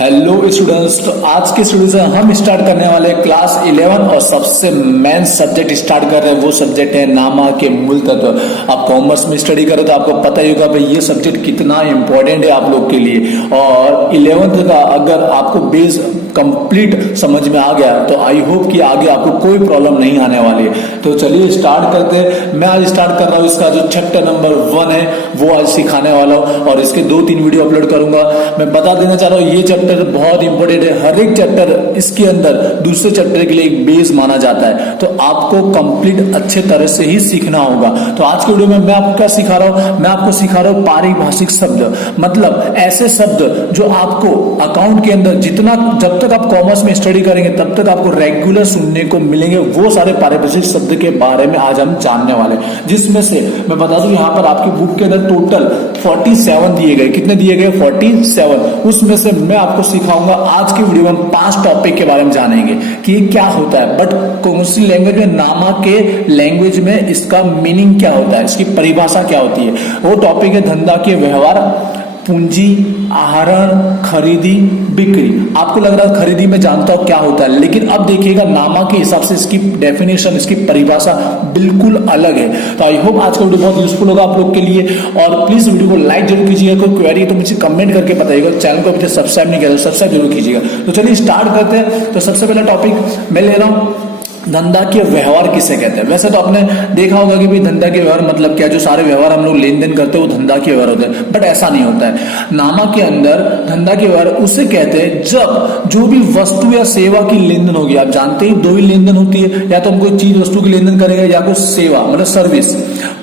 Hello students, तो आज के स्टूडेंट्स हम स्टार्ट करने वाले हैं क्लास 11 और सबसे मेन सब्जेक्ट स्टार्ट कर रहे हैं। वो सब्जेक्ट है नामा के मूल तत्व। आप कॉमर्स में स्टडी करो तो आपको पता ही होगा भाई ये सब्जेक्ट कितना इंपॉर्टेंट है आप लोग के लिए। और 11th का अगर आपको बेस कंप्लीट समझ में आ गया तो आई होप कि आगे आपको कोई प्रॉब्लम नहीं आने वाली है। तो चलिए स्टार्ट करते हैं। मैं आज स्टार्ट कर रहा हूँ इसका जो चैप्टर नंबर 1 है वो आज सिखाने वाला हूँ और इसके 2-3 वीडियो अपलोड करूंगा। मैं बता देना चाह रहा हूँ ये चैप्टर बहुत इंपॉर्टेंट है। हर एक चैप्टर इसके अंदर दूसरे चैप्टर के लिए एक बेस माना जाता है, तो आपको कंप्लीट अच्छे तरह से ही सीखना होगा। तो आज के वीडियो में मैं आपको क्या सिखा रहा हूँ, मैं आपको सिखा रहा हूँ पारिभाषिक शब्द, मतलब ऐसे शब्द जो आपको अकाउंट के अंदर जितना जब तक आप कॉमर्स में स्टडी करेंगे तब तक आपको रेगुलर सुनने को मिलेंगे। वो सारे पारिभाषिक शब्द के बारे में आज हम जानने वाले, जिसमें से मैं बता दूं यहाँ पर आपकी बुक के अंदर टोटल 47 दिए गए। कितने दिए गए? 47। उसमें से मैं आपको सिखाऊंगा आज की वीडियो में हम 5 टॉपिक के बारे में जानेंगे कि ये क्या होता है, बट कौन सी लैंग्वेज में, नामा के लैंग्वेज में इसका मीनिंग क्या होता है, इसकी परिभाषा क्या होती है। वो टॉपिक है धंधा के व्यवहार, पूंजी, आहरण, खरीदी, बिक्री। आपको लग रहा है खरीदी में जानता हूं क्या होता है, लेकिन अब देखिएगा नामा के हिसाब से इसकी डेफिनेशन, इसकी परिभाषा बिल्कुल अलग है। तो आई होप आज का वीडियो बहुत यूजफुल होगा आप लोग के लिए। और प्लीज वीडियो को लाइक जरूर कीजिएगा। कोई क्वेरी तो मुझे कमेंट करके बताइएगा। चैनल को अभी तक सब्सक्राइब नहीं किया तो सब्सक्राइब जरूर कीजिएगा। तो चलिए स्टार्ट करते हैं। तो सबसे पहला टॉपिक मैं ले रहा हूं, धंधा के व्यवहार किसे कहते हैं। वैसे तो आपने देखा होगा कि भाई धंधा के व्यवहार मतलब क्या, जो सारे व्यवहार हम लोग लेन देन करते हैं वो धंधा के व्यवहार होते हैं, बट ऐसा नहीं होता है। नामा के अंदर धंधा के व्यवहार उसे कहते हैं जब जो भी वस्तु या सेवा की लेन देन होगी। आप जानते ही 2 ही लेन देन होती है, या तो हम कोई चीज वस्तु की लेन देन करेंगे या कोई सेवा मतलब सर्विस।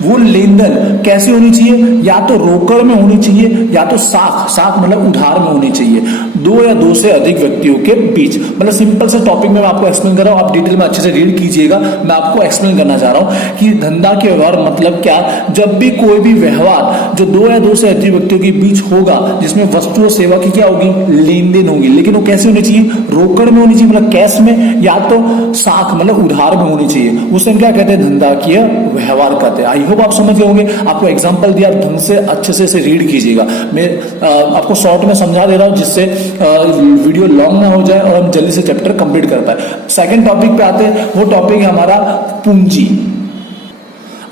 वो लेन देन कैसी होनी चाहिए? या तो रोकड़ में होनी चाहिए या तो साख मतलब उधार में होनी चाहिए, 2 या 2 से अधिक व्यक्तियों के बीच। मतलब सिंपल से टॉपिक में मैं आपको एक्सप्लेन कर रहा हूं, आप डिटेल में अच्छे से रीड कीजिएगा। मैं आपको एक्सप्लेन करना चाह रहा हूं कि धंधा के व्यवहार मतलब क्या। जब भी कोई भी व्यवहार जो 2 या 2 से अधिक व्यक्तियों के बीच होगा जिसमें वस्तु और सेवा की क्या होगी, लेन देन होगी, लेकिन वो कैसे होनी चाहिए? रोकड़ में होनी चाहिए मतलब कैश में, या तो साख मतलब उधार में होनी चाहिए। उसे क्या कहते हैं? धंधा के व्यवहार कहते हैं। आई होप आप समझ गए होंगे। आपको एग्जांपल दिया, ढंग से अच्छे से इसे रीड कीजिएगा। मैं आपको शॉर्ट में समझा दे रहा हूं जिससे वीडियो लॉन्ग ना हो जाए और हम जल्दी से चैप्टर कंप्लीट कर पाए। सेकंड टॉपिक पे आते हैं। वो टॉपिक है हमारा पूंजी।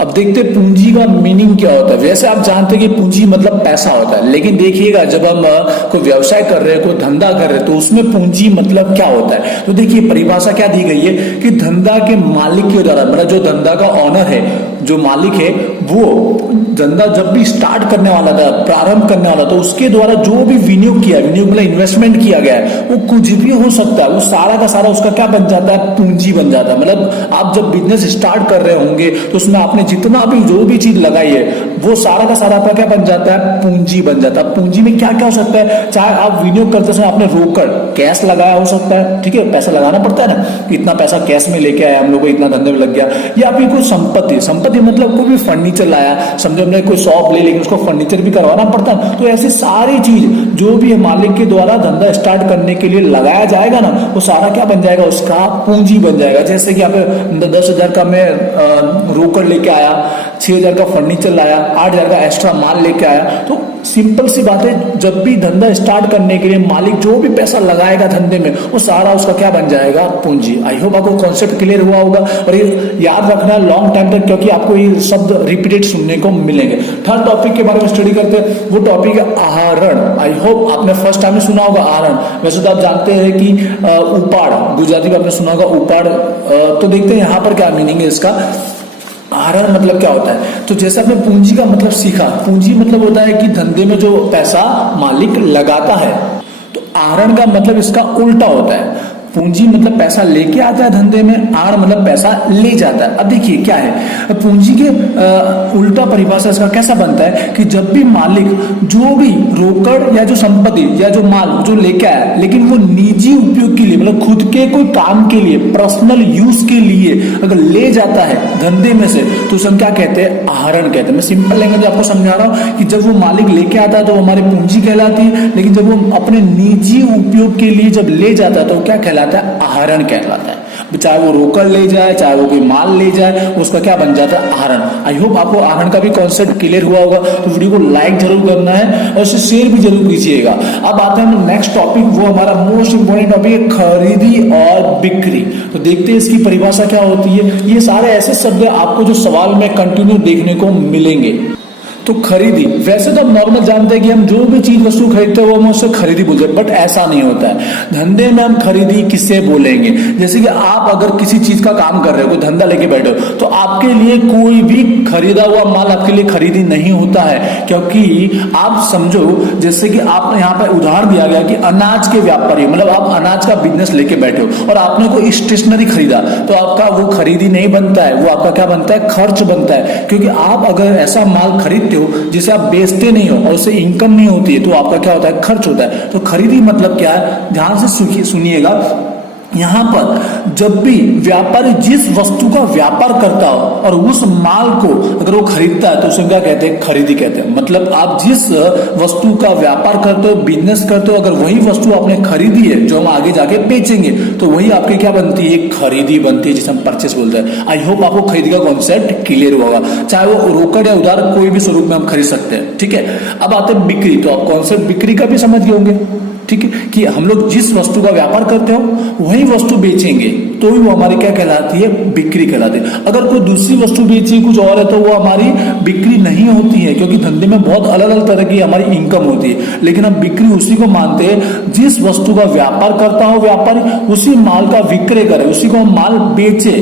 अब देखते हैं पूंजी का मीनिंग क्या होता है। वैसे आप जानते हैं कि पूंजी मतलब पैसा होता है, लेकिन देखिएगा जब हम कोई व्यवसाय कर रहे हैं, कोई धंधा कर रहे हैं, तो उसमें पूंजी मतलब क्या होता है। तो देखिए परिभाषा क्या दी गई है कि धंधा के मालिक के द्वारा, मतलब जो धंधा का ऑनर है, जो मालिक है, वो धंधा जब भी स्टार्ट करने वाला था, प्रारंभ करने वाला, तो उसके द्वारा जो भी विनियोग किया, विनियोग मतलब इन्वेस्टमेंट किया गया है, वो कुछ भी हो सकता है, वो सारा का सारा उसका क्या बन जाता है? पूंजी बन जाता है। मतलब आप जब बिजनेस स्टार्ट कर रहे होंगे तो उसमें आपने जितना भी जो भी चीज लगाई है वो सारा का सारा आपका क्या बन जाता है? पूंजी बन जाता है। पूंजी में क्या क्या हो सकता है? चाहे आप विनियोग करते समय आपने रोकड़ कैश लगाया हो सकता है, ठीक है, पैसा लगाना पड़ता है ना, इतना पैसा कैश में लेके आया हम लोग को, इतना धंधे में लग गया। या फिर कोई संपत्ति मतलब कोई भी फर्नीचर लाया, समझो हमने कोई शॉप ले, लेकिन उसको फर्नीचर भी करवाना पड़ता है। तो ऐसी सारी चीज जो भी मालिक के द्वारा धंधा स्टार्ट करने के लिए लगाया जाएगा ना, वो सारा क्या बन जाएगा? उसका पूंजी बन जाएगा। जैसे कि आप 10,000 का मैं रोकड़ लेके आया, 6,000 का फर्नीचर लाया, 8,000 का एक्स्ट्रा माल लेके आया, तो सिंपल सी बात है, जब भी धंधा स्टार्ट करने के लिए मालिक जो भी पैसा लगाएगा धंधे में, वो सारा उसका क्या बन जाएगा? पूंजी। आई होप आपको कॉन्सेप्ट क्लियर हुआ होगा और ये याद रखना लॉन्ग टाइम तक, क्योंकि आपको ये शब्द रिपीटेड सुनने को मिलेंगे। थर्ड टॉपिक के बारे में स्टडी करते हैं। वो टॉपिक है आहरण। आई होप आपने फर्स्ट टाइम में सुना होगा आहरण। वैसे तो आप जानते हैं कि उपाड़, गुजराती में आपने सुना होगा उपाड़। तो देखते हैं यहाँ पर क्या मीनिंग है इसका। आहरण मतलब क्या होता है? तो जैसे आपने पूंजी का मतलब सीखा, पूंजी मतलब होता है कि धंधे में जो पैसा मालिक लगाता है। तो आहरण का मतलब इसका उल्टा होता है। पूंजी मतलब पैसा लेके आता है धंधे में, आड़ मतलब पैसा ले जाता है। अब देखिए क्या है पूंजी के उल्टा परिभाषा इसका कैसा बनता है कि जब भी मालिक जो भी रोकड़ या जो संपत्ति या जो माल जो लेके आया, लेकिन वो निजी उपयोग के लिए, मतलब खुद के कोई काम के लिए, पर्सनल यूज के लिए अगर ले जाता है धंधे में से, तो उसे हम क्या कहते हैं? आहरण कहते हैं। मैं सिंपल लैंग्वेज आपको समझा रहा हूँ कि जब वो मालिक लेके आता है तो वो हमारी पूंजी कहलाती है, लेकिन जब वो अपने निजी उपयोग के लिए जब ले जाता है तो क्या कहलाता है? आहरण कहलाता है। चाहे वो रोकड़ ले जाए, चाहे वो कोई माल ले जाए, उसका क्या बन जाता है? आहरण। आई होप आपको आहरण का भी कॉन्सेप्ट क्लियर हुआ होगा। तो वीडियो को लाइक जरूर करना है और इसे शेयर भी जरूर कीजिएगा। अब आते हैं हम नेक्स्ट टॉपिक, वो हमारा मोस्ट इंपोर्टेंट टॉपिक है, खरीदी और बिक्री। तो देखते हैं इसकी परिभाषा क्या होती है। ये सारे ऐसे शब्द आपको जो सवाल में कंटिन्यू देखने को मिलेंगे। तो खरीदी, वैसे तो हम नॉर्मल जानते हैं कि हम जो भी चीज वस्तु खरीदते हैं वो हम उससे खरीदी बोलते हैं, बट ऐसा नहीं होता है। धंधे में हम खरीदी किससे बोलेंगे? जैसे कि आप अगर किसी चीज का काम कर रहे हो, कोई धंधा लेके बैठे हो, तो आपके लिए कोई भी खरीदा हुआ माल आपके लिए खरीदी नहीं होता है। क्योंकि आप समझो, जैसे कि आप यहाँ पर उदाहरण दिया गया कि अनाज के व्यापारी, मतलब आप अनाज का बिजनेस लेके बैठे हो और आपने कोई स्टेशनरी खरीदा, तो आपका वो खरीदी नहीं बनता है, वो आपका क्या बनता है? खर्च बनता है। क्योंकि आप अगर ऐसा माल खरीदते जिसे आप बेचते नहीं हो और उससे इनकम नहीं होती है, तो आपका क्या होता है? खर्च होता है। तो खरीदी मतलब क्या है? ध्यान से सुनिएगा। यहां पर जब भी व्यापारी जिस वस्तु का व्यापार करता हो और उस माल को अगर वो खरीदता है, तो उसे क्या कहते हैं? खरीदी कहते हैं। मतलब आप जिस वस्तु का व्यापार करते हो, बिजनेस करते हो, अगर वही वस्तु आपने खरीदी है जो हम आगे जाके बेचेंगे, तो वही आपकी क्या बनती है? खरीदी बनती है, जिसे हम परचेस बोलते हैं। आई होप आपको खरीदी का कॉन्सेप्ट क्लियर होगा। चाहे वो रोकड़ या उधार कोई भी स्वरूप में हम खरीद सकते हैं। ठीक है, अब आते हैं बिक्री। तो आप कॉन्सेप्ट बिक्री का भी समझ गए होंगे। ठीक है, कि हम लोग जिस वस्तु का व्यापार करते हो वही वस्तु बेचेंगे, तो ही वो हमारी क्या कहलाती है? बिक्री कहलाती है। अगर कोई दूसरी वस्तु बेची कुछ और है, तो वो हमारी बिक्री नहीं होती है, क्योंकि धंधे में बहुत अलग अलग तरह की हमारी इनकम होती है। लेकिन हम बिक्री उसी को मानते हैं जिस वस्तु का व्यापार करता हो व्यापारी, उसी माल का विक्रय करे, उसी को हम माल बेचे,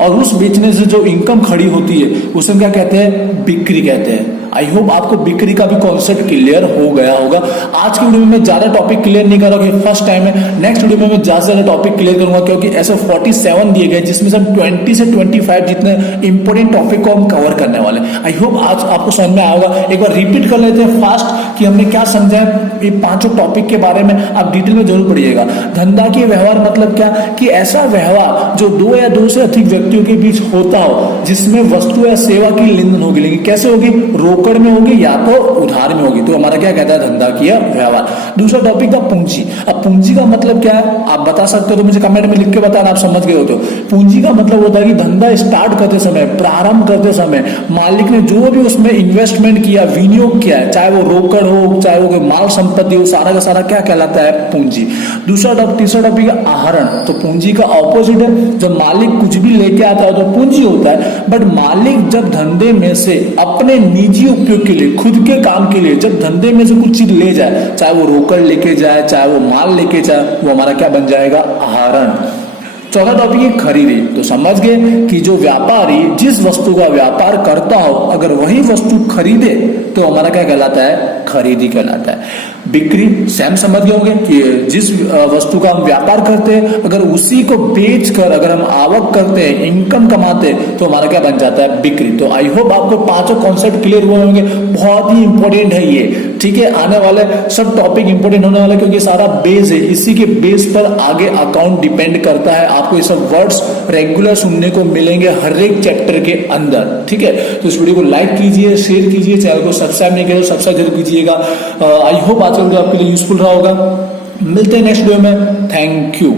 और उस बेचने से जो इनकम खड़ी होती है उसे क्या कहते हैं? बिक्री कहते हैं। आई होप आपको बिक्री का भी कॉन्सेप्ट क्लियर हो गया होगा। आज की वीडियो में मैं ज्यादा टॉपिक क्लियर नहीं कर रहा हूँ, फर्स्ट टाइम है। नेक्स्ट वीडियो में मैं ज्यादा से ज्यादा टॉपिक क्लियर करूंगा, क्योंकि ऐसे 47 दिए गए, जिसमें से हम 20 से 25 जितने इंपोर्टेंट टॉपिक को हम कवर करने वाले। आई होप आज आपको समझ में आएगा। एक बार रिपीट कर लेते हैं फास्ट कि हमने क्या समझा है ये पांचों टॉपिक के बारे में। आप डिटेल में जरूर पढ़िएगा। धंधा के व्यवहार मतलब क्या? कि ऐसा व्यवहार जो दो या दो से अधिक व्यक्तियों के बीच होता हो, जिसमें वस्तु या सेवा की लेनदेन होगी। लेकिन कैसे होगी? रोकड़ में होगी या तो उधार में होगी। तो हमारा क्या कहता है? धंधा की व्यवहार। दूसरा टॉपिक था पूंजी। अब पूंजी का मतलब क्या है आप बता सकते हो, तो मुझे कमेंट में लिख के बताना, आप समझ गए हो तो। पूंजी का मतलब होता है कि धंधा स्टार्ट करते समय, प्रारंभ करते समय मालिक ने जो भी उसमें इन्वेस्टमेंट किया, विनियोग किया है, चाहे वो रोकड़ हो, चाहे वो कोई माल संपत्ति हो, सारा का सारा क्या कहलाता है? पूंजी। तीसरा टॉपिक है आहरण। तो पूंजी का ऑपोजिट है, जब मालिक कुछ भी लेके आता है तो पूंजी होता है। बट मालिक जब धंधे में से अपने निजी उपयोग के लिए, खुद के काम के लिए, जब धंधे में से कुछ चीज ले जाए, चाहे वो रोकड़ लेके जाए, चाहे वो माल लेके जाए, वो हमारा क्या बन जाएगा? आहरण। चौथा टॉपिक है खरीदी। तो समझ गए कि जो व्यापारी जिस वस्तु का व्यापार करता हो, अगर वही वस्तु खरीदे, तो हमारा क्या कहलाता है? खरीदी कहलाता है। बिक्री सेम समझ गए होंगे कि जिस वस्तु का हम व्यापार करते हैं, अगर उसी को बेचकर अगर हम आवक करते हैं, इनकम कमाते हैं, तो हमारा क्या बन जाता है? बिक्री। तो आई होप आपको पांचों कॉन्सेप्ट क्लियर हुए होंगे। बहुत ही इंपॉर्टेंट है ये। ठीक है, आने वाले सब टॉपिक इंपॉर्टेंट होने वाले, क्योंकि सारा बेस है, इसी के बेस पर आगे अकाउंट डिपेंड करता है। आपको ये सब वर्ड्स रेगुलर सुनने को मिलेंगे हर एक चैप्टर के अंदर। ठीक है, तो इस वीडियो को लाइक कीजिए, शेयर कीजिए, चैनल को सब्सक्राइब नहीं किया तो सब्सक्राइब जरूर कीजिएगा। आई होप आज का वीडियो आपके लिए यूजफुल रहा होगा। मिलते हैं नेक्स्ट वीडियो में। Thank you.